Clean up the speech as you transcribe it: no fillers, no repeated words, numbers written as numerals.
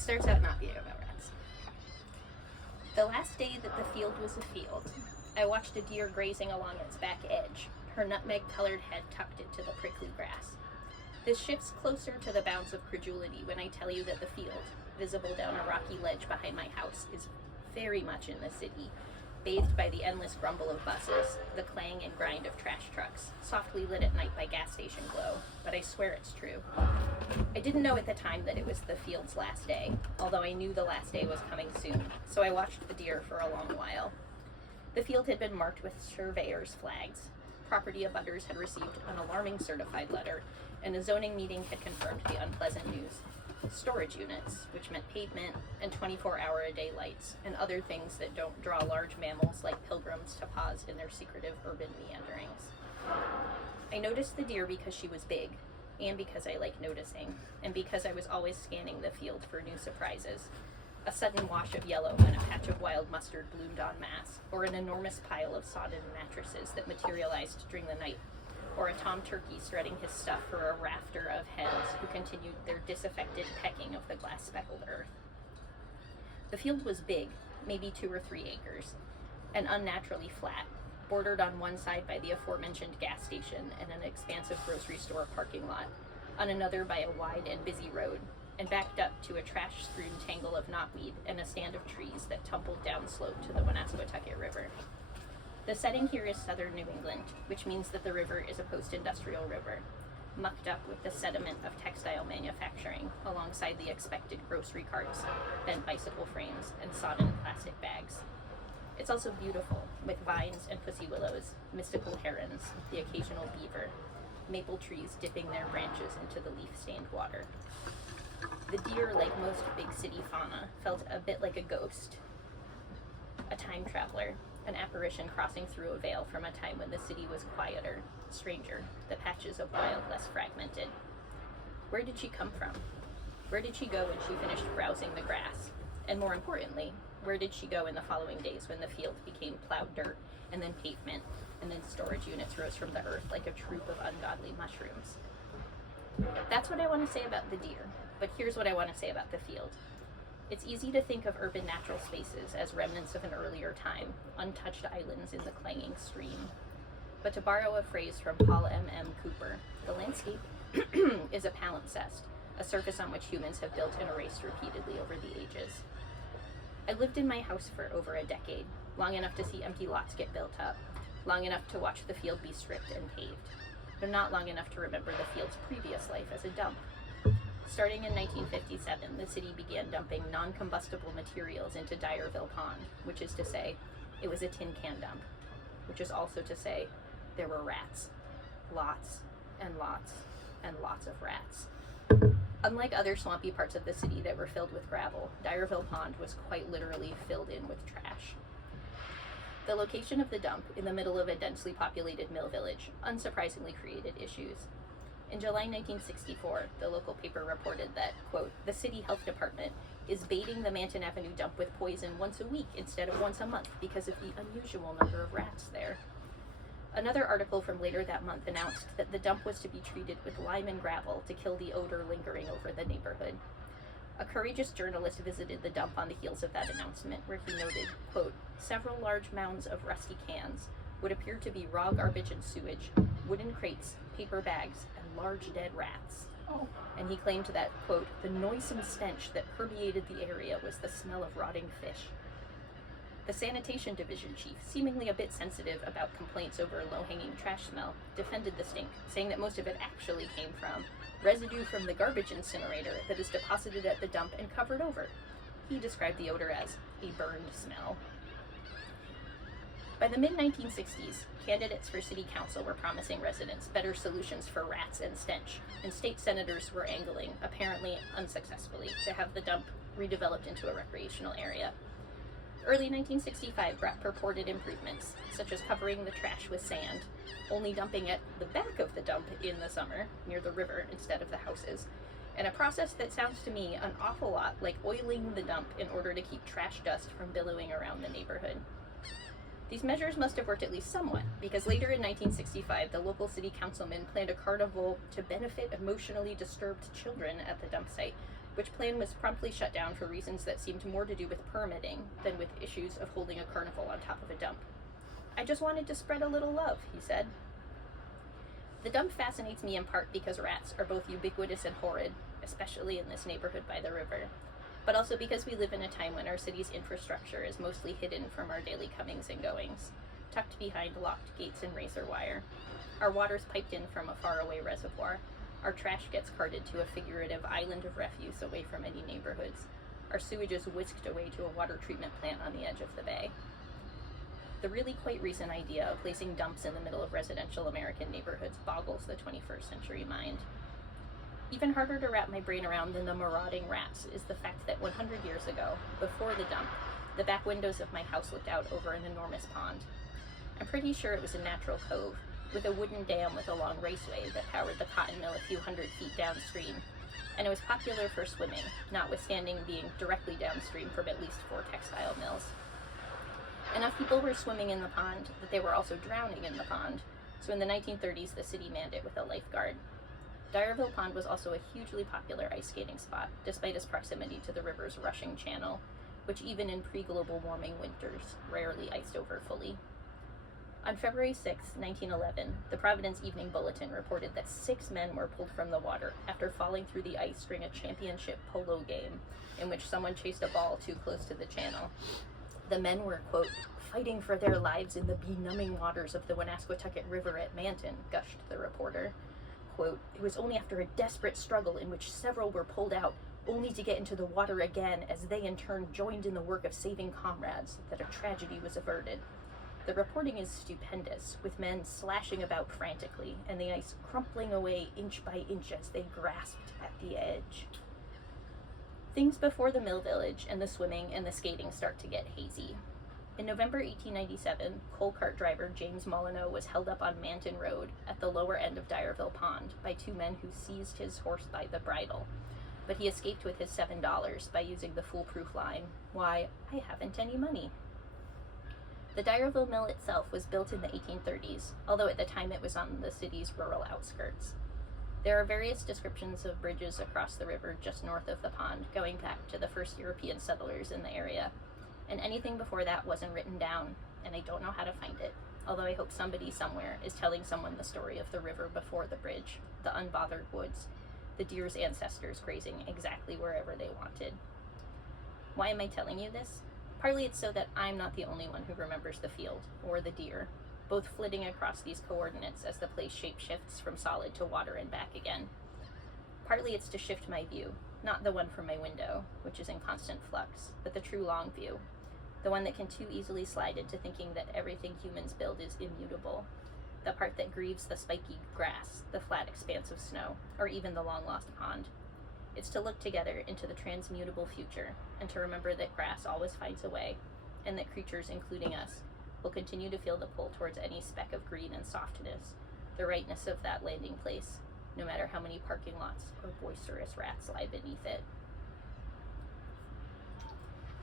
It starts out not being about rats. The last day that the field was a field, I watched a deer grazing along its back edge, her nutmeg-colored head tucked into the prickly grass. This shifts closer to the bounds of credulity when I tell you that the field, visible down a rocky ledge behind my house, is very much in the city, bathed by the endless grumble of buses, the clang and grind of trash trucks, softly lit at night by gas station glow, but I swear it's true. I didn't know at the time that it was the field's last day, although I knew the last day was coming soon, so I watched the deer for a long while. The field had been marked with surveyor's flags. Property abutters had received an alarming certified letter, and a zoning meeting had confirmed the unpleasant news. Storage units, which meant pavement and 24-hour-a-day lights, and other things that don't draw large mammals like pilgrims to pause in their secretive urban meanderings. I noticed the deer because she was big, and because I like noticing, and because I was always scanning the field for new surprises. A sudden wash of yellow when a patch of wild mustard bloomed en masse, or an enormous pile of sodden mattresses that materialized during the night, or a tom turkey spreading his stuff for a rafter of hens who continued their disaffected pecking of the glass-speckled earth. The field was big, maybe 2 or 3 acres, and unnaturally flat, bordered on one side by the aforementioned gas station and an expansive grocery store parking lot, on another by a wide and busy road, and backed up to a trash-strewn tangle of knotweed and a stand of trees that tumbled downslope to the Woonasquatucket River. The setting here is southern New England, which means that the river is a post-industrial river, mucked up with the sediment of textile manufacturing alongside the expected grocery carts, bent bicycle frames, and sodden plastic bags. It's also beautiful, with vines and pussy willows, mystical herons, the occasional beaver, maple trees dipping their branches into the leaf-stained water. The deer, like most big city fauna, felt a bit like a ghost, a time traveler, an apparition crossing through a veil from a time when the city was quieter, stranger, the patches of wild less fragmented. Where did she come from? Where did she go when she finished browsing the grass? And more importantly, where did she go in the following days when the field became plowed dirt, and then pavement, and then storage units rose from the earth like a troop of ungodly mushrooms? That's what I want to say about the deer, but here's what I want to say about the field. It's easy to think of urban natural spaces as remnants of an earlier time, untouched islands in the clanging stream. But to borrow a phrase from Paul M.M. Cooper, the landscape is a palimpsest, a surface on which humans have built and erased repeatedly over the ages. I lived in my house for over a decade, long enough to see empty lots get built up, long enough to watch the field be stripped and paved, but not long enough to remember the field's previous life as a dump. Starting in 1957, the city began dumping non-combustible materials into Dierville Pond, which is to say, it was a tin can dump, which is also to say, there were rats. Lots and lots and lots of rats. Unlike other swampy parts of the city that were filled with gravel, Dierville Pond was quite literally filled in with trash. The location of the dump, in the middle of a densely populated mill village, unsurprisingly created issues. In July 1964, the local paper reported that, quote, the city health department is baiting the Manton Avenue dump with poison once a week instead of once a month because of the unusual number of rats there. Another article from later that month announced that the dump was to be treated with lime and gravel to kill the odor lingering over the neighborhood. A courageous journalist visited the dump on the heels of that announcement, where he noted, quote, several large mounds of rusty cans, would appear to be raw garbage and sewage, wooden crates, paper bags, and large dead rats. Oh. And he claimed that, quote, the noisome stench that permeated the area was the smell of rotting fish. The sanitation division chief, seemingly a bit sensitive about complaints over low-hanging trash smell, defended the stink, saying that most of it actually came from residue from the garbage incinerator that is deposited at the dump and covered over. He described the odor as a burned smell. By the mid-1960s, candidates for city council were promising residents better solutions for rats and stench, and state senators were angling, apparently unsuccessfully, to have the dump redeveloped into a recreational area. Early 1965 brought purported improvements, such as covering the trash with sand, only dumping at the back of the dump in the summer, near the river instead of the houses, and a process that sounds to me an awful lot like oiling the dump in order to keep trash dust from billowing around the neighborhood. These measures must have worked at least somewhat, because later in 1965, the local city councilman planned a carnival to benefit emotionally disturbed children at the dump site, which plan was promptly shut down for reasons that seemed more to do with permitting than with issues of holding a carnival on top of a dump. "I just wanted to spread a little love," he said. The dump fascinates me in part because rats are both ubiquitous and horrid, especially in this neighborhood by the river, but also because we live in a time when our city's infrastructure is mostly hidden from our daily comings and goings, tucked behind locked gates and razor wire. Our water's piped in from a faraway reservoir. Our trash gets carted to a figurative island of refuse away from any neighborhoods. Our sewage is whisked away to a water treatment plant on the edge of the bay. The really quite recent idea of placing dumps in the middle of residential American neighborhoods boggles the 21st century mind. Even harder to wrap my brain around than the marauding rats is the fact that 100 years ago, before the dump, the back windows of my house looked out over an enormous pond. I'm pretty sure it was a natural cove, with a wooden dam with a long raceway that powered the cotton mill a few hundred feet downstream, and it was popular for swimming, notwithstanding being directly downstream from at least 4 textile mills. Enough people were swimming in the pond that they were also drowning in the pond, so in the 1930s the city manned it with a lifeguard. Dyerville Pond was also a hugely popular ice skating spot, despite its proximity to the river's rushing channel, which even in pre-global warming winters rarely iced over fully. On February 6, 1911, the Providence Evening Bulletin reported that 6 men were pulled from the water after falling through the ice during a championship polo game in which someone chased a ball too close to the channel. The men were, quote, "fighting for their lives in the benumbing waters of the Woonasquatucket River at Manton," gushed the reporter. Quote, "It was only after a desperate struggle in which several were pulled out, only to get into the water again as they in turn joined in the work of saving comrades, that a tragedy was averted." The reporting is stupendous, with men slashing about frantically and the ice crumpling away inch by inch as they grasped at the edge. Things before the mill village and the swimming and the skating start to get hazy. In November 1897, coal cart driver James Molyneux was held up on Manton Road at the lower end of Dyerville Pond by 2 men who seized his horse by the bridle, but he escaped with his $7 by using the foolproof line, "Why, I haven't any money." The Dyerville Mill itself was built in the 1830s, although at the time it was on the city's rural outskirts. There are various descriptions of bridges across the river just north of the pond, going back to the first European settlers in the area, and anything before that wasn't written down, and I don't know how to find it, although I hope somebody somewhere is telling someone the story of the river before the bridge, the unbothered woods, the deer's ancestors grazing exactly wherever they wanted. Why am I telling you this? Partly it's so that I'm not the only one who remembers the field, or the deer, both flitting across these coordinates as the place shape shifts from solid to water and back again. Partly it's to shift my view, not the one from my window, which is in constant flux, but the true long view, the one that can too easily slide into thinking that everything humans build is immutable, the part that grieves the spiky grass, the flat expanse of snow, or even the long-lost pond. It's to look together into the transmutable future, and to remember that grass always finds a way, and that creatures, including us, will continue to feel the pull towards any speck of green and softness, the rightness of that landing place, no matter how many parking lots or boisterous rats lie beneath it.